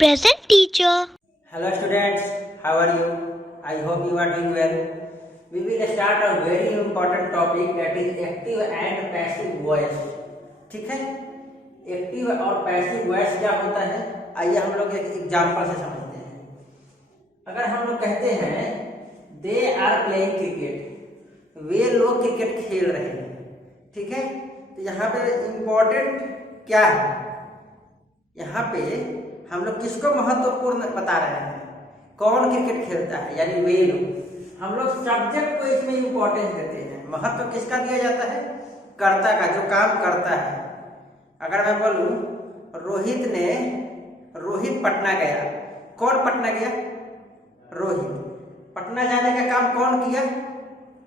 Present teacher. Hello students, how are you? I hope you are doing well. We will start a very important topic that is active and passive voice. ठीक है, active और passive voice क्या होता है, आइए हम लोग एक एग्जाम्पल से समझते हैं। अगर हम लोग कहते हैं दे आर प्लेइंग क्रिकेट, वे लोग क्रिकेट खेल रहे हैं, ठीक है, तो यहाँ पे इम्पोर्टेंट क्या है, यहाँ पे हम लोग किसको महत्वपूर्ण बता रहे हैं, कौन क्रिकेट खेलता है, यानी वे लोग। हम लोग सब्जेक्ट को इसमें इम्पोर्टेंस देते हैं। महत्व किसका दिया जाता है, कर्ता का, जो काम करता है। अगर मैं बोलूं रोहित पटना गया, कौन पटना गया, रोहित। पटना जाने का काम कौन किया,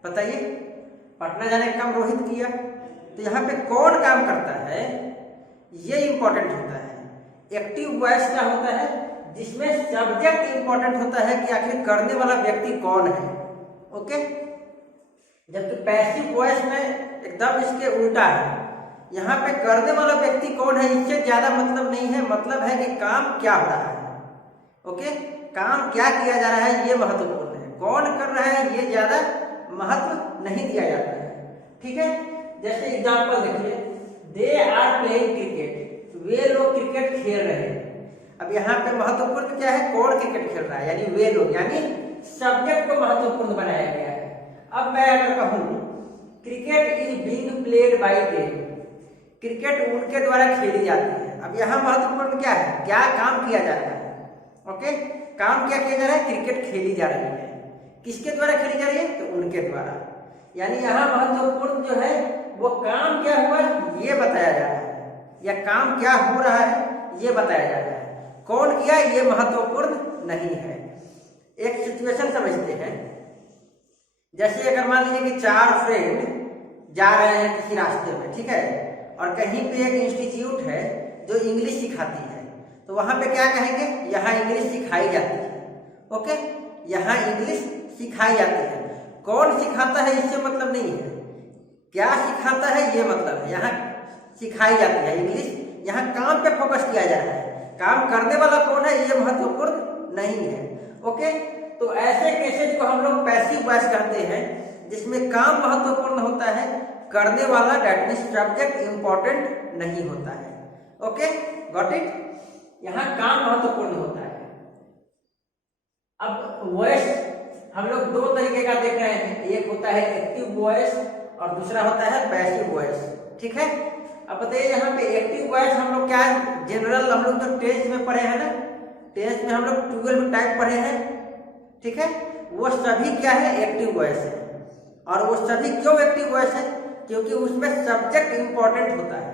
बताइए, पटना जाने का काम रोहित किया। तो यहाँ पे कौन काम करता है, ये इंपॉर्टेंट होता है। एक्टिव वॉइस क्या होता है, जिसमें सब्जेक्ट इंपॉर्टेंट होता है कि आखिर करने वाला व्यक्ति कौन है, ओके। जबकि पैसिव वॉइस में एकदम इसके उल्टा है, यहाँ पे करने वाला व्यक्ति कौन है इससे ज्यादा मतलब नहीं है, मतलब है कि काम क्या हो रहा है, ओके, काम क्या किया जा रहा है ये महत्वपूर्ण है। कौन कर रहा है ये ज्यादा महत्व नहीं दिया जाता है, ठीक है। जैसे एग्जाम्पल देखिए, दे आर प्लेइंग क्रिकेट, वे लोग क्रिकेट खेल रहे हैं। अब यहाँ पे महत्वपूर्ण क्या है, कौन क्रिकेट खेल रहा है, यानी वे लोग, यानी सब्जेक्ट को महत्वपूर्ण बनाया गया है। अब मैं अगर कहूँ cricket is being played by them, cricket उनके द्वारा खेली जाती है। अब यहाँ महत्वपूर्ण क्या है, क्या काम किया जा रहा है, ओके, काम क्या किया जा रहा है, क्रिकेट खेली जा रही है। किसके द्वारा खेली जा रही है, तो उनके द्वारा। यानी यहाँ महत्वपूर्ण जो है वो काम क्या हुआ ये बताया जा रहा है, या काम क्या हो रहा है ये बताया जा रहा है। कौन किया ये महत्वपूर्ण नहीं है। एक सिचुएशन समझते हैं। जैसे अगर मान लीजिए कि चार फ्रेंड जा रहे हैं किसी रास्ते में, ठीक है, और कहीं पे एक इंस्टीट्यूट है जो इंग्लिश सिखाती है, तो वहां पे क्या कहेंगे, यहाँ इंग्लिश सिखाई जाती है, ओके, यहाँ इंग्लिश सिखाई जाती है। कौन सिखाता है इससे मतलब नहीं है, क्या सिखाता है ये मतलब है। यहाँ सिखाई जाती है इंग्लिश, यहाँ काम पे फोकस किया जा रहा है। काम करने वाला कौन है ये महत्वपूर्ण नहीं है, ओके। तो ऐसे केसेज को हम लोग पैसिव वॉइस कहते हैं, जिसमें काम महत्वपूर्ण होता है, करने वाला दैट मींस सब्जेक्ट इंपॉर्टेंट नहीं होता है, ओके, गॉट इट। यहाँ काम महत्वपूर्ण होता है। अब वॉइस हम लोग दो तरीके का देख रहे हैं, एक होता है एक्टिव वॉइस और दूसरा होता है पैसिव वॉइस, ठीक है। अब बताइए यहाँ पे एक्टिव वॉइस हम लोग क्या है, जनरल हम लोग जो टेंस में पढ़े हैं ना, टेंस में हम लोग 12 टाइप पढ़े हैं, ठीक है, वो सभी क्या है, एक्टिव वॉइस है। और वो सभी क्यों एक्टिव वॉइस है, क्योंकि उसमें सब्जेक्ट इंपॉर्टेंट होता है,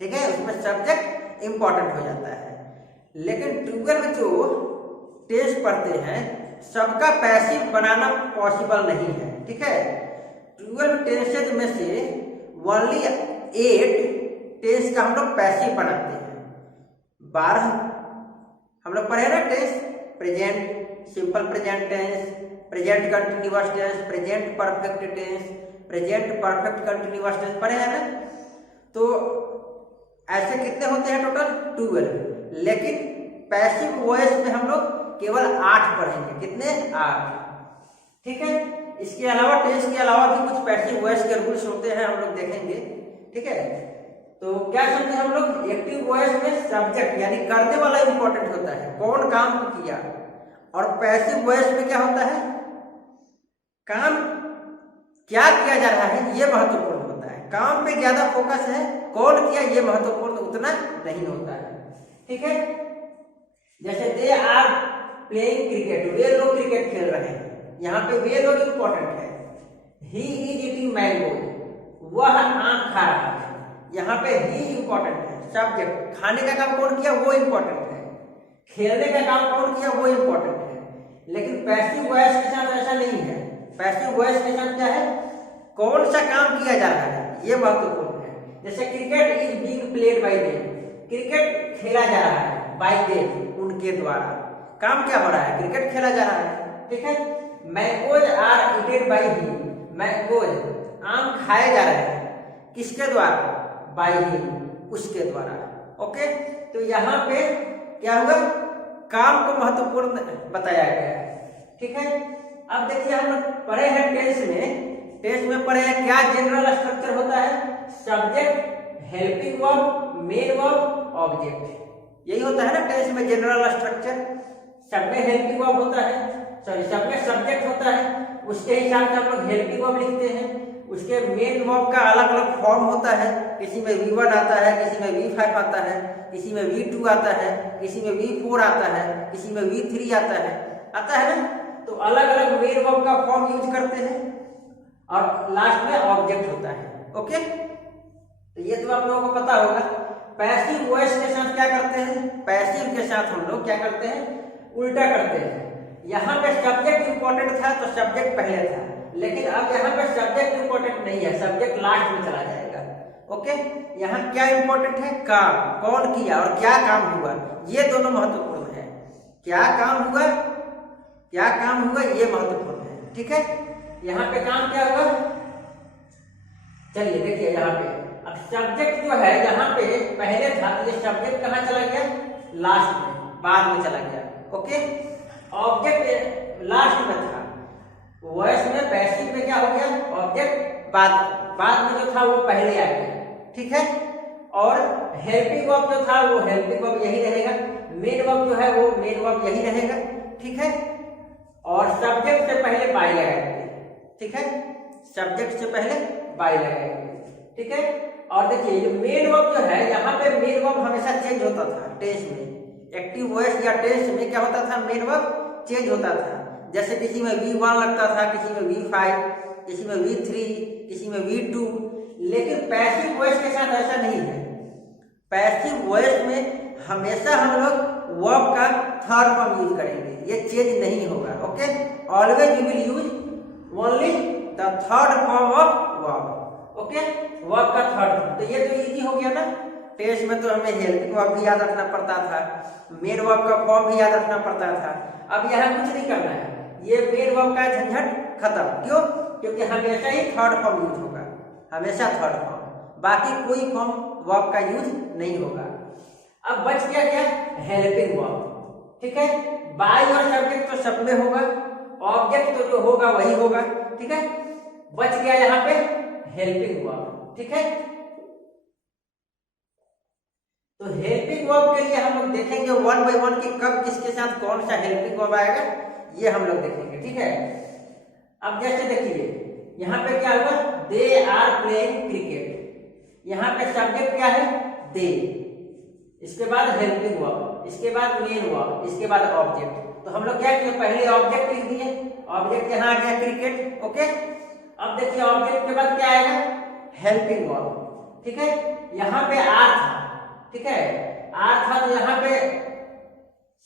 ठीक है, उसमें सब्जेक्ट इंपॉर्टेंट हो जाता है। लेकिन 12 जो टेंस पढ़ते हैं सबका पैसिव बनाना पॉसिबल नहीं है, ठीक है। 12 टेंसेज में से ओनली 8 टेंस का हम लोग पैसिव बनाते हैं। 12 हम लोग पढ़े ना tense, present simple present tense, present continuous tense, present perfect tense, present perfect continuous tense पढ़े हैं ना। तो ऐसे कितने होते हैं टोटल, 12। लेकिन पैसिव वॉइस में हम लोग केवल 8 पढ़ेंगे, कितने, 8, ठीक है। इसके अलावा टेंस के अलावा भी कुछ पैसिव वॉइस के रूल्स होते हैं, हम लोग देखेंगे, ठीक है। तो क्या समझे हम लोग, एक्टिव वॉइस में सब्जेक्ट यानी करने वाला इंपॉर्टेंट होता है, कौन काम किया। और पैसिव वॉइस में क्या होता है, काम क्या किया जा रहा है ये महत्वपूर्ण होता है। काम पे ज्यादा फोकस है, कौन किया ये महत्वपूर्ण उतना नहीं होता है, ठीक है। जैसे दे आर प्लेइंग क्रिकेट, वे लोग क्रिकेट खेल रहे हैं, यहाँ पे वे लोग इंपॉर्टेंट है। ही इज ईटिंग मैंगो, वह आम खा रहा है, यहाँ पे ही इंपॉर्टेंट है, सब्जेक्ट। खाने का काम कौन किया वो इंपॉर्टेंट है, खेलने का काम कौन किया वो इंपॉर्टेंट है। लेकिन पैसिव वॉइस के साथ ऐसा नहीं है। पैसिव वॉइस के साथ क्या है, कौन सा काम किया जा रहा है ये महत्वपूर्ण है। जैसे cricket is being played by them, cricket खेला जा रहा है, बाय देम उनके द्वारा। काम क्या हो रहा है, क्रिकेट खेला जा रहा है, ठीक है। Mangoes are eaten by him, mangoes आम खाए जा रहे हैं, किसके द्वारा, बाय हिम उसके द्वारा, ओके। तो यहाँ पे क्या हुआ, काम को महत्वपूर्ण बताया गया है। ठीक है, अब देखिए हम लोग पढ़े हैं टेंस में पढ़े हैं क्या जनरल स्ट्रक्चर होता है, subject, helping verb, main verb, object, यही होता है ना टेंस में जनरल स्ट्रक्चर। सब में हेल्पिंग वर्ब होता है, सॉरी सब में सब्जेक्ट होता है, उसके हिसाब से हम लोग हेल्पिंग वर्ब लिखते हैं। उसके मेन वर्ब का अलग अलग फॉर्म होता है, किसी में V1 आता है, किसी में V5 आता है, किसी में V2 आता है, किसी में V4 आता है, किसी में V3 आता है ना। तो अलग अलग मेन वर्ब का फॉर्म यूज करते हैं और लास्ट में ऑब्जेक्ट होता है। ओके, तो ये तो आप लोगों को पता होगा। पैसिव वॉइस के साथ क्या करते हैं, पैसिव के साथ हम लोग क्या करते हैं, उल्टा करते हैं। यहाँ पे सब्जेक्ट इंपॉर्टेंट था तो सब्जेक्ट पहले था, लेकिन अब यहाँ पे सब्जेक्ट इंपॉर्टेंट नहीं है, सब्जेक्ट लास्ट में चला जाएगा। ओके, यहाँ क्या इंपॉर्टेंट है, काम, कौन किया और क्या काम हुआ, ये दोनों महत्वपूर्ण है। क्या काम हुआ, क्या काम हुआ, ये महत्वपूर्ण है। ठीक है, यहाँ पे काम क्या हुआ, चलिए देखिए यहाँ पे अब सब्जेक्ट जो है यहाँ पे पहले था, ये सब्जेक्ट कहाँ चला गया, लास्ट में, बाद में चला गया। ओके, ऑब्जेक्ट लास्ट में था, वॉइस में पैसिव में क्या हो गया, ऑब्जेक्ट बाद में जो था वो पहले आ गया। ठीक है, और हेल्पिंग वर्ब जो था वो हेल्पिंग वर्ब यही रहेगा, मेन वर्ब जो है वो मेन वर्ब यही रहेगा। ठीक है, और सब्जेक्ट से पहले बाई लगाएंगे। ठीक है, सब्जेक्ट से पहले बाई लगाएंगे। ठीक है, और देखिए ये मेन वर्ब जो है यहाँ पे मेन वर्ब हमेशा चेंज होता था टेंस में, एक्टिव वॉइस या टेंस में क्या होता था, मेन वर्ब चेंज होता था। जैसे किसी में V1 लगता था, किसी में V5, किसी में V3, किसी में V2, लेकिन पैसिव वॉइस के साथ ऐसा नहीं है। पैसिव वॉइस में हमेशा हम लोग वर्ब का थर्ड फॉर्म यूज करेंगे, ये चेंज नहीं होगा। Okay, always we will use only the third form of verb. Okay, verb का थर्ड फॉर्म, तो ये तो इजी हो गया ना। टेस्ट में तो हमें हेल्पिंग वर्ब भी याद रखना पड़ता था, मेन वर्ब का फॉर्म भी याद रखना पड़ता था। अब यहाँ कुछ नहीं करना है, ये मेन वर्ब का झंझट खत्म। क्यों, क्योंकि हमेशा ही थर्ड फॉर्म यूज होगा, हमेशा थर्ड फॉर्म, बाकी कोई फॉर्म वर्ब का यूज नहीं होगा। अब बच गया क्या, हेल्पिंग वर्ब। ठीक है, बाई और सब्जेक्ट तो सब में होगा, ऑब्जेक्ट तो जो होगा वही होगा। ठीक है, बच गया यहाँ पे हेल्पिंग वर्ब। ठीक है, तो हेल्पिंग वर्ब के लिए हम लोग देखेंगे 1 by 1 कि कब किसके साथ कौन सा हेल्पिंग वर्ब आएगा, ये हम लोग देखेंगे। ठीक है, अब जैसे देखिए यहाँ पे क्या होगा, दे आर प्लेइंग क्रिकेट, यहाँ पे सब्जेक्ट क्या है, दे, इसके बाद हेल्पिंग वर्ब, इसके बाद मेन वर्ब, इसके बाद ऑब्जेक्ट। तो हम लोग क्या किए, पहले ऑब्जेक्ट लिख दिए, ऑब्जेक्ट यहाँ आ गया क्रिकेट। ओके, अब देखिए ऑब्जेक्ट के बाद क्या आएगा, हेल्पिंग वर्ब। ठीक है, यहाँ पे आर था, ठीक है, आर था तो यहाँ पे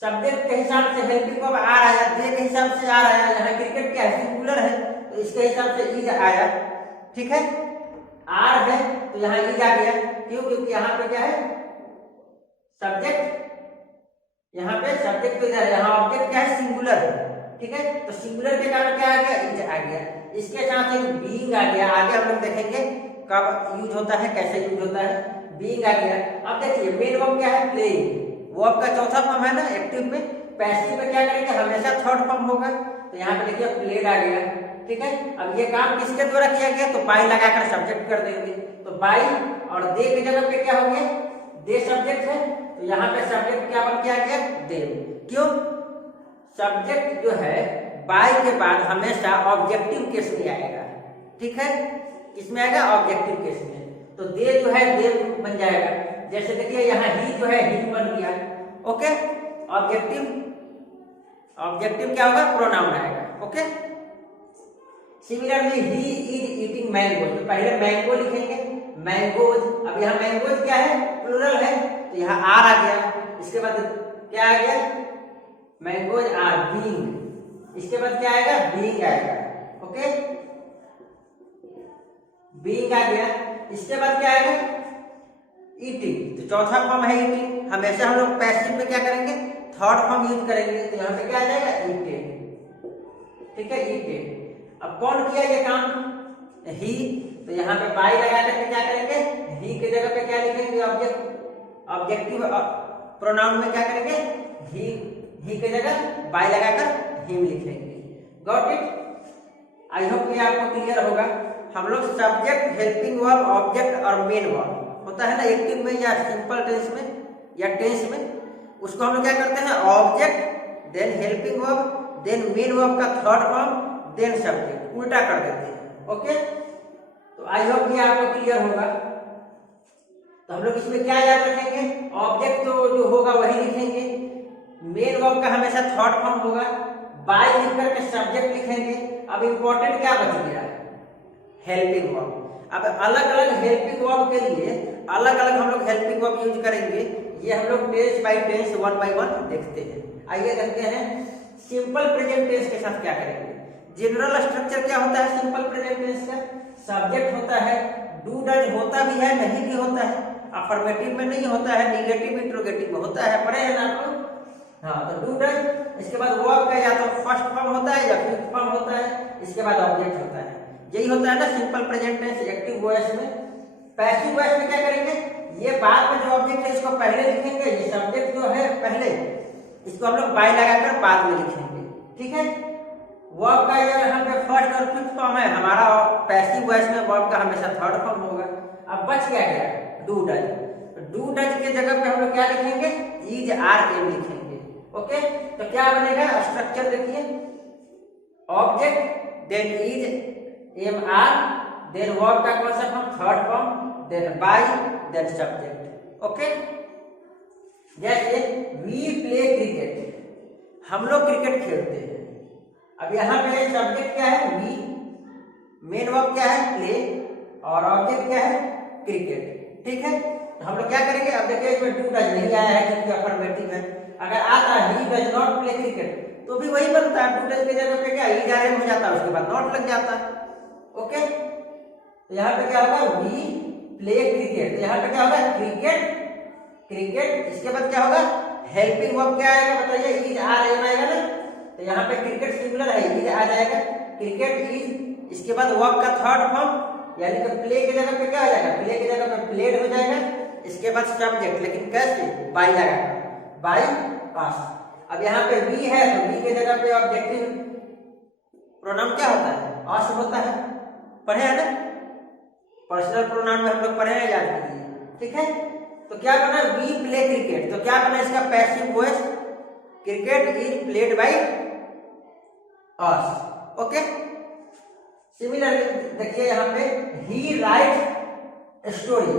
सब्जेक्ट के हिसाब से हेल्पिंग वर्ब आर आया, दे के हिसाब से आर आया, यहाँ क्रिकेट क्या है, सिंगुलर है तो इसके हिसाब से इज आया। ठीक है, आर है तो यहाँ इज आ गया, क्यों, क्योंकि यहाँ पे क्या है, सब्जेक्ट, यहाँ पे सब्जेक्ट तो इधर है, यहाँ ऑब्जेक्ट क्या है, सिंगुलर है। ठीक है, तो सिंगुलर के कारण क्या आ गया, इज आ गया, इसके साथ एक बीइंग आ गया। आगे हम लोग देखेंगे कब यूज होता है, कैसे यूज होता है, बीइंग आ गया। अब देखिए मेन वर्ब क्या है, प्लेइंग, वर्ब का चौथा फॉर्म है ना एक्टिव में, पैसिव में क्या करेंगे, हमेशा थर्ड फॉर्म होगा, तो यहाँ पे देखिए प्लेड आ गया। ठीक है, अब ये काम किसके द्वारा किया गया, तो बाई लगाकर सब्जेक्ट कर देंगे, तो बाई और दे की जगह पे क्या हो गया, दे सब्जेक्ट है, तो यहाँ पे सब्जेक्ट क्या बन के आ गया, देव। क्यों, सब्जेक्ट जो है बाई के बाद हमेशा ऑब्जेक्टिव केस में आएगा। ठीक है, किसमें आएगा, ऑब्जेक्टिव केस में, तो दे जो है देव बन जाएगा। जैसे देखिए यहाँ ही जो है ही बन गया। ओके, ऑब्जेक्टिव, ऑब्जेक्टिव क्या होगा, प्रोनाउन आएगा। Okay, similarly he is eating mango, तो पहले मैंगो लिखेंगे, मैंगोज, अब यहाँ मैंगोज क्या है, प्लूरल है, तो यहाँ आर आ गया, इसके बाद क्या आ गया, मैंगोज आर बीइंग, इसके बाद क्या आएगा, बीइंग आएगा। ओके, बीइंग आ गया, इसके बाद क्या आएगा, ईटिंग, तो चौथा फॉर्म है ईटिंग। हमेशा हम लोग पैसिव में क्या करेंगे, थर्ड फॉर्म यूज करेंगे, तो यहाँ पे क्या आ जाएगा, ईटेड। ठीक है, ईटेड। अब कौन किया ये काम, ही, तो यहाँ पे बाई लगा करके क्या करेंगे, ही की जगह पे क्या लिखेंगे, ऑब्जेक्ट, ऑब्जेक्टिव प्रोनाउन में क्या करेंगे, ही की जगह बाय लगाकर हिम लिखेंगे। Got it? आई होप ये आपको क्लियर होगा। हम लोग सब्जेक्ट, हेल्पिंग वर्ब, ऑब्जेक्ट और मेन वर्ब होता है ना एक्टिव में या सिंपल टेंस में या टेंस में, उसको हम लोग क्या करते हैं, object then helping verb then main verb का थर्ड फॉर्म देन सब्जेक्ट, उल्टा कर देते हैं। ओके, तो आई होप ये आपको क्लियर होगा। तो हम लोग इसमें क्या याद रखेंगे, ऑब्जेक्ट तो जो होगा वही लिखेंगे, मेन वर्ब का हमेशा थर्ड फॉर्म होगा, बाय लिख करके सब्जेक्ट लिखेंगे। अब इंपॉर्टेंट क्या बच गया, हेल्पिंग वर्ब। अब अलग अलग हेल्पिंग वर्ब के लिए अलग अलग हम लोग हेल्पिंग वर्ब यूज करेंगे। ये हम लोग tense by tense one by one देखते हैं। आइए देखते हैं सिंपल प्रेजेंट टेंस के साथ क्या करेंगे। जनरल स्ट्रक्चर क्या होता है सिंपल प्रेजेंट टेंस का, सब्जेक्ट होता है, डू डज होता भी है, नहीं भी होता है, अफर्मेटिव में नहीं होता है, निगेटिव इंट्रोगेटिव में होता है, पढ़े हैं ना आप लोग। हाँ, तो डू डज, इसके बाद वर्ब का या तो फर्स्ट फॉर्म होता है या फिफ्थ फॉर्म होता है, इसके बाद ऑब्जेक्ट होता है। यही होता है ना simple present tense active voice में। पैसिव वॉइस में क्या करेंगे, ये बाद में जो ऑब्जेक्ट है इसको पहले लिखेंगे, ये सब्जेक्ट जो है पहले, इसको हम लोग बाय लगाकर बाद में लिखेंगे। ठीक है, वर्ब का ये यहाँ पे फर्स्ट और फिफ्थ फॉर्म है, हमारा पैसिव वॉइस में वर्ब का हमेशा थर्ड फॉर्म होगा। अब बच क्या गया, डू डज। डू डज के जगह पे हम लोग क्या लिखेंगे, इज आर एम लिखेंगे। ओके, तो क्या बनेगा स्ट्रक्चर देखिए, object then is am are then verb का कौन सा फॉर्म, third form then by then subject. Okay, जैसे वी प्ले क्रिकेट, हम लोग क्रिकेट खेलते हैं। अब यहाँ पे सब्जेक्ट क्या है, वी, मेन वर्ब क्या है, प्ले, और ऑब्जेक्ट क्या है, क्रिकेट। ठीक है, तो हम लोग क्या करेंगे, अब देखिए इसमें डू डज नहीं आया है क्योंकि अफर्मेटिव है। अगर आता he does not play cricket तो भी वही बनता है, डू डज के जगह पे क्या इज आर एम हो जाता है, उसके बाद नॉट लग जाता है। ओके, तो यहाँ पे क्या होगा, वी प्ले क्रिकेट, तो यहाँ पे क्या होगा, क्रिकेट क्रिकेट, इसके बाद क्या होगा, हेल्पिंग वर्ब क्या आएगा बताइए, इज आर एम आएगा ना, तो यहाँ पे क्रिकेट सिंगुलर है, इज आ जाएगा, क्रिकेट इज, इसके बाद वर्ब का थर्ड फॉर्म यानी कि प्ले की जगह पे क्या हो जाएगा, प्ले की जगह पे प्लेड हो जाएगा, इसके बाद सब्जेक्ट, लेकिन कैसे, बाय लगाकर, बाय अस। अब यहाँ पे बी है तो बी की जगह पे ऑब्जेक्टिव प्रोनाउन क्या होता है, अस होता है, पढ़े है ना, पर्सनल प्रोनाउन में हम लोग पढ़े हैं, याद कीजिए। ठीक है, तो क्या बना, वी प्ले क्रिकेट, तो क्या बना इसका passive voice, cricket is played by us. Okay, similarly देखिए यहाँ पे ही राइट स्टोरी,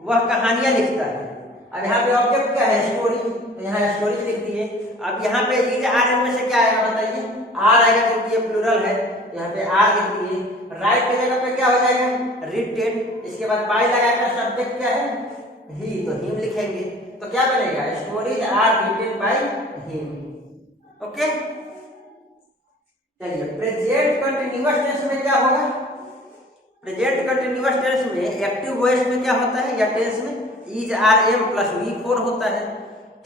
वह कहानियां लिखता है। अब यहाँ पे ऑब्जेक्ट क्या है, स्टोरी, तो यहाँ स्टोरी लिख दिए। अब यहाँ पे इज आर एम में से क्या आएगा बताइए, आर आएगा क्योंकि ये प्लूरल है, यहाँ पे आर लिख दिए। राइट की जगह पे क्या हो जाएगा, रिटेन, इसके बाद बाय लगाकर सब्जेक्ट क्या है, ही, तो हिम लिखेंगे। तो क्या बनेगा, stories are written by him. Okay, चलिए प्रेजेंट कंटिन्यूअस टेंस में क्या होगा, प्रेजेंट कंटिन्यूअस टेंस में एक्टिव वॉइस में क्या होता है या टेंस में is are am plus V four होता है।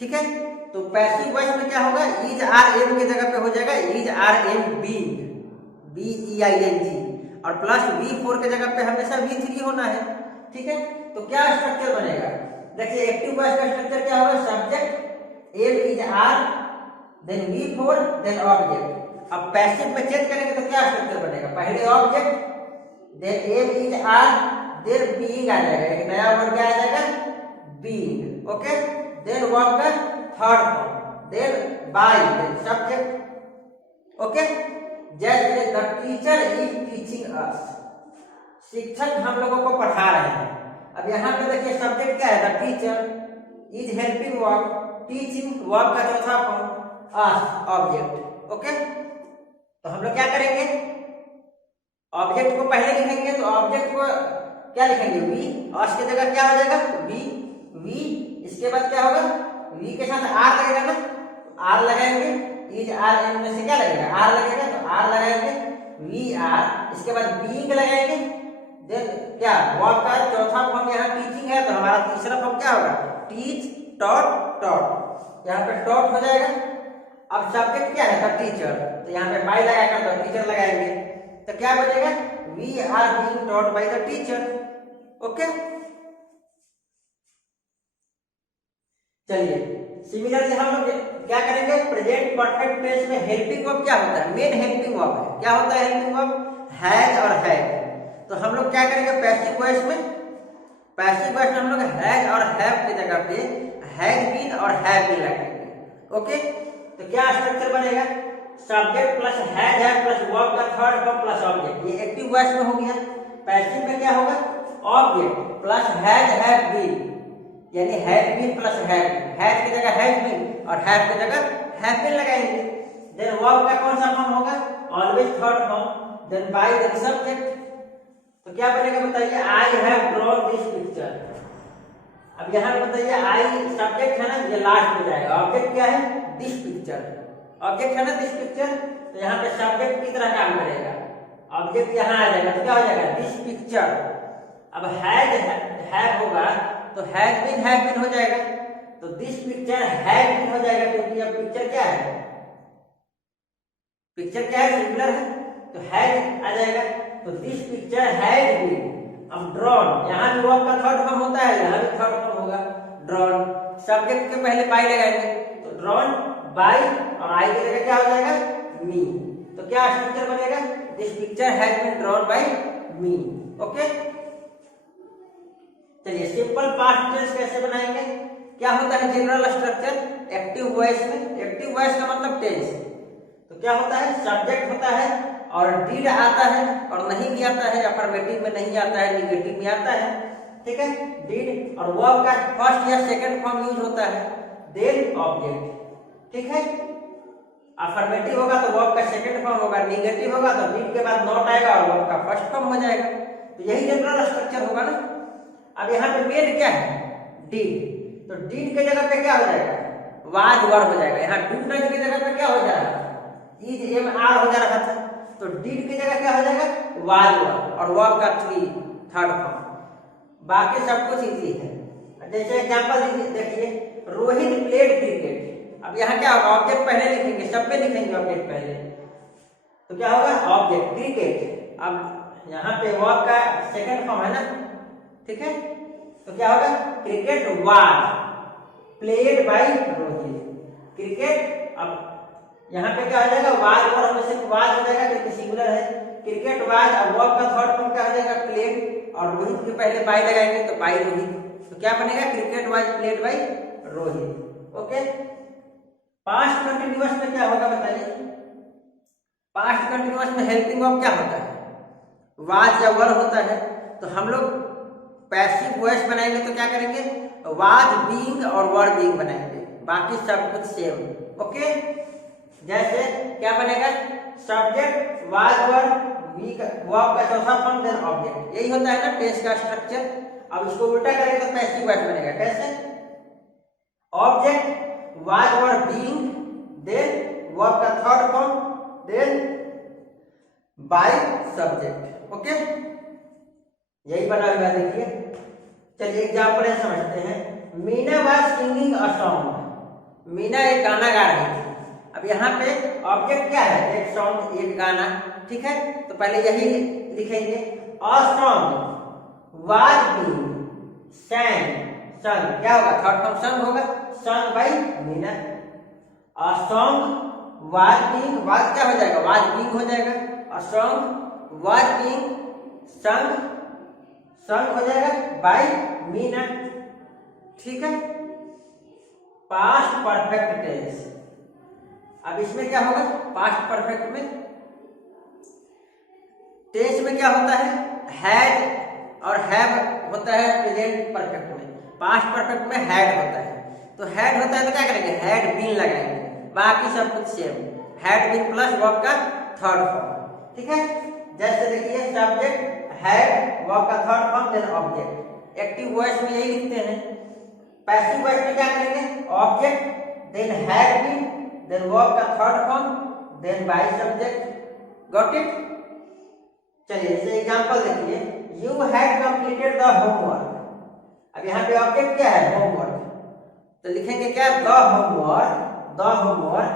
ठीक है, तो पैसिव वॉइस में क्या होगा, इज आर एम की जगह पे हो जाएगा is are am being, B E I N G, और प्लस वी फोर की जगह पे हमेशा वी थ्री होना है। ठीक है, तो क्या स्ट्रक्चर बनेगा, देखिए एक्टिव वॉइस का स्ट्रक्चर क्या होगा, subject am is are then V four then object. अब पैसिव में चेंज करेंगे तो क्या स्ट्रक्चर बनेगा, पहले object then am is are then being आ जाएगा, एक नया वर्ड क्या आ जाएगा, बीइंग। ओके, देन वर्ब का third form then by then subject. Okay, जैसे the teacher is teaching us, शिक्षक हम लोगों को पढ़ा रहे हैं। अब यहाँ पे देखिए सब्जेक्ट क्या है, the teacher is helping verb, teaching verb का चौथा फॉर्म, अस ऑब्जेक्ट। ओके, तो हम लोग क्या करेंगे, ऑब्जेक्ट को पहले लिखेंगे, तो ऑब्जेक्ट को क्या लिखेंगे, वी, अस की जगह क्या हो जाएगा, वी, वी, इसके बाद क्या होगा, वी के साथ आर लगेगा ना, आर लगाएंगे, इज आर एम में से क्या लगेगा, आर लगेगा, तो आर लगाएंगे, वी आर, इसके बाद बीइंग लगाएंगे, देन क्या, वर्ब का चौथा फॉर्म यहाँ टीचिंग है, तो हमारा तीसरा फॉर्म क्या होगा, टीच टॉट टॉट, यहाँ पे टॉट हो जाएगा। अब सब्जेक्ट क्या है, द टीचर, तो यहाँ पे बाय लगाकर तो टीचर लगाएंगे, तो क्या बनेगा, we are being taught by the teacher. Okay, चलिए सिमिलरली हम लोग क्या करेंगे, प्रेजेंट परफेक्ट टेंस में हेल्पिंग वर्ब क्या होता है, मेन हेल्पिंग वर्ब है। क्या होता है हेल्पिंग वर्ब, हैज और हैव। तो हम लोग क्या करेंगे पैसिव वॉइस में, पैसिव वॉइस में हम लोग हैज और हैव की जगह पे हैज बीन और हैव बीन लगाएंगे। ओके, तो क्या स्ट्रक्चर बनेगा, subject plus has plus verb का थर्ड फॉर्म प्लस ऑब्जेक्ट, ये एक्टिव वॉइस में हो गया। पैसिव में क्या होगा, ऑब्जेक्ट प्लस हैव बीन, यानी हैव बीन प्लस हैज की जगह हैज बीन और हैव की जगह हैव बीन लगाएंगे। देन वर्ब का कौन सा फॉर्म होगा, always third form, then by then subject. तो क्या बनेगा बताइए, I have drawn this picture. अब यहाँ पे बताइए आई सब्जेक्ट है ना, ये लास्ट में जाएगा, ऑब्जेक्ट क्या है, दिस पिक्चर, ऑब्जेक्ट है ना दिस पिक्चर। तो यहाँ पे सब्जेक्ट की तरह काम करेगा, ऑब्जेक्ट यहाँ आ जाएगा, तो क्या हो जाएगा दिस पिक्चर। अब हैव होगा तो हैव बीन हो जाएगा, तो दिस पिक्चर हैव बीन हो जाएगा, क्योंकि अब पिक्चर क्या है, पिक्चर क्या है, सिंगुलर है, तो हैज आ जाएगा। तो दिस पिक्चर हैज बीन। अब ड्रॉन, यहाँ भी वर्ब का थर्ड फॉर्म होता है, यहाँ भी थर्ड फॉर्म होगा ड्रॉन। सब्जेक्ट के पहले बाय लगाएंगे, तो ड्रॉन बाय और आई की जगह क्या हो जाएगा, मी। तो क्या स्ट्रक्चर बनेगा, this picture has been drawn by me. Okay, चलिए सिंपल पास्ट टेंस कैसे बनाएंगे, क्या होता है जनरल स्ट्रक्चर एक्टिव वॉइस में, एक्टिव वॉइस का मतलब टेंस। तो क्या होता है, सब्जेक्ट होता है और डीड आता है और नहीं भी आता है, अफर्मेटिव में नहीं आता है, निगेटिव में आता है, ठीक है। डीड और वर्ब का फर्स्ट या सेकंड फॉर्म यूज होता है, देन ऑब्जेक्ट, ठीक है। अफर्मेटिव होगा तो वर्ब का सेकंड फॉर्म होगा, निगेटिव होगा तो डीड के बाद नॉट आएगा और वर्ब का फर्स्ट फॉर्म हो जाएगा। तो यही जनरल स्ट्रक्चर होगा ना। अब यहाँ पे मेन क्या है, डीड, तो डीड के जगह पे क्या हो जाएगा, वाज वर्ब हो जाएगा। यहाँ डू नट की जगह पे क्या हो जाएगा, इज एम आर हो जा रहा था, तो डीड की जगह क्या हो जाएगा, वाज वर्ब और वर्ब का थर्ड फॉर्म। बाकी सब कुछ इजी है। जैसे एग्जांपल देखिए, रोहित प्लेड क्रिकेट। अब यहाँ क्या होगा, ऑब्जेक्ट पहले लिखेंगे, सब पे लिखेंगे ऑब्जेक्ट पहले, तो क्या होगा ऑब्जेक्ट क्रिकेट। अब यहाँ पे वर्ब का सेकंड फॉर्म है ना, ठीक है, तो क्या होगा, cricket was played by Rohit, cricket. अब यहाँ पे क्या हो जाएगा, वाज और हमें सिर्फ वाज हो जाएगा क्योंकि सिंगुलर है, क्रिकेट वाज। अब वर्ब का थर्ड फॉर्म क्या हो जाएगा, प्लेड, और रोहित के पहले बाय लगाएंगे तो बाय रोहित। तो क्या बनेगा, cricket was played by Rohit. Okay, past continuous में क्या होगा बताइए, पास्ट कंटिन्यूअस में हेल्पिंग वर्ब क्या होता है, वाज या वर होता है। तो हम लोग पैसिव वॉइस बनाएंगे तो क्या करेंगे, वाज बीइंग और वर बीइंग बनाएंगे, बाकी सब कुछ सेम। ओके, जैसे क्या बनेगा, सब्जेक्ट वाज वर वर्ब का चौथा फॉर्म देन ऑब्जेक्ट, यही होता है ना टेंस का स्ट्रक्चर। अब इसको उल्टा करेंगे तो पैसिव वॉइस बनेगा, कैसे, object was were being then verb का third form then by subject. Okay, यही बना हुआ देखिए। चलिए एग्जाम्पल समझते हैं। Meena was singing a song, Meena एक गाना गा रही थी। अब यहाँ पे ऑब्जेक्ट क्या है, एक सॉन्ग एक गाना, ठीक है। तो पहले यही लिखेंगे, a song was being sang, संग क्या होगा, थर्ड फॉर्म संग होगा, sung by Meena. A song was being, was क्या हो जाएगा, वाज बीइंग हो जाएगा। अ सॉन्ग वाज बीइंग संग, संग हो जाएगा बाय मीना, ठीक है। पास्ट परफेक्ट टेंस, अब इसमें क्या होगा, पास्ट परफेक्ट में टेंस में क्या होता है, हैड और हैव होता है प्रेजेंट परफेक्ट में, पास्ट परफेक्ट में हैड होता है। तो हैड होता है तो क्या करेंगे, हैड बीन लगाएंगे, बाकी सब कुछ same, had been plus verb का थर्ड फॉर्म, ठीक है। जैसे देखिए सब्जेक्ट हैड वर्ब का third form then object, active voice में यही लिखते हैं। पैसिव वॉइस में क्या करेंगे, object then had been then verb का third form then by subject. Got it. चलिए जैसे एग्जांपल देखिए, you had completed the homework. अब यहाँ पे ऑब्जेक्ट क्या है, होमवर्क, तो लिखेंगे क्या, the homework, the homework.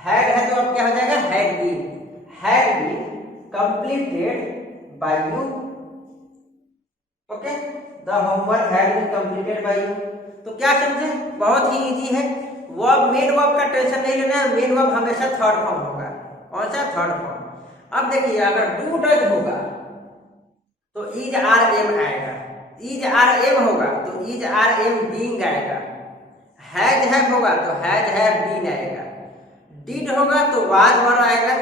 Had है तो अब क्या हो जाएगा, had been completed by you. Okay, the homework had been completed by you. तो क्या समझे, बहुत ही इजी है। वर्ब, मेन वर्ब का टेंशन नहीं लेना है, मेन वर्ब हमेशा थर्ड फॉर्म होगा। कौन सा, थर्ड फॉर्म। अब देखिए अगर डू डज होगा तो इज आर एम आएगा, इज आर एम होगा तो इज आर एम बीइंग आएगा, हैज हैव होगा तो हैज हैव बीन आएगा, डिड होगा तो वाज वर आएगा,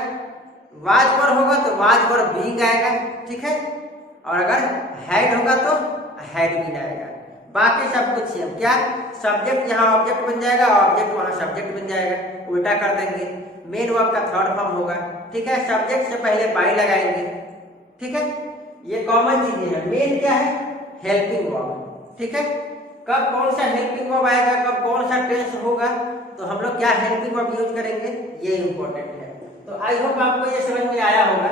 वाज वर होगा तो वाज वर बीइंग आएगा, ठीक है। और अगर हैड होगा तो हैड बीन आएगा। बाकी सब कुछ सेम, क्या, सब्जेक्ट यहाँ ऑब्जेक्ट बन जाएगा, ऑब्जेक्ट वहाँ सब्जेक्ट बन जाएगा, उल्टा कर देंगे। मेन वर्ब का थर्ड फॉर्म होगा, ठीक है। सब्जेक्ट से पहले बाई लगाएंगे, ठीक है। ये कॉमन चीजें हैं। मेन क्या है, हेल्पिंग वर्ब, ठीक है। कब कौन सा हेल्पिंग वर्ब आएगा, कब कौन सा टेंस होगा, तो हम लोग क्या हेल्पिंग वर्ब यूज करेंगे, ये इंपॉर्टेंट है। तो आई होप आपको ये समझ में आया होगा।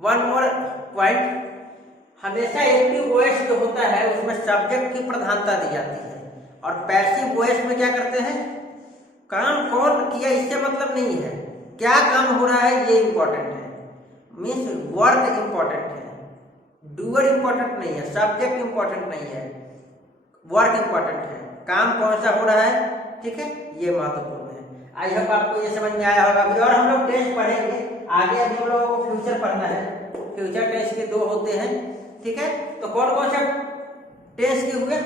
वन मोर पॉइंट, हमेशा एक्टिव वॉइस जो होता है उसमें सब्जेक्ट की प्रधानता दी जाती है, और पैसिव वॉइस में क्या करते हैं, काम कौन किया इससे मतलब नहीं है, क्या काम हो रहा है ये इंपॉर्टेंट है, मीन्स वर्क इंपॉर्टेंट है, डूअर इंपॉर्टेंट नहीं है, सब्जेक्ट इंपॉर्टेंट नहीं है, वर्क इंपॉर्टेंट है, काम कौन सा हो रहा है, ठीक है, ये महत्वपूर्ण है। आई होप आपको ये समझ में आया होगा। अभी और हम लोग टेंस पढ़ेंगे आगे, अभी हम लोगों को फ्यूचर पढ़ना है। फ्यूचर टेंस के दो होते हैं, ठीक है। तो कौन कौन सा टेंस के हुए,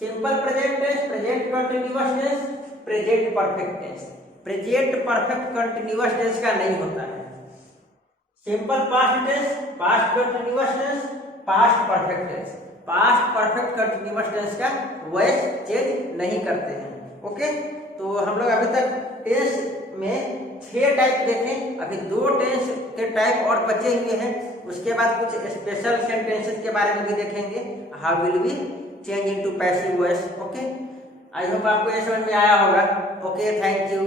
simple present tense, present continuous tense, present perfect tense. Present perfect continuous tense का नहीं होता है। Simple past tense, past continuous tense, past perfect tense. Past perfect continuous tense का वॉइस चेंज नहीं करते हैं, ओके। तो हम लोग अभी तक टेंस में 6 टाइप देखें, अभी 2 टेंस के टाइप और बचे हुए हैं। उसके बाद कुछ स्पेशल सेंटेंसेस के बारे में भी देखेंगे, how will we change into passive voice, okay. I hope आपको ये समझ में आया होगा, ओके, थैंक यू।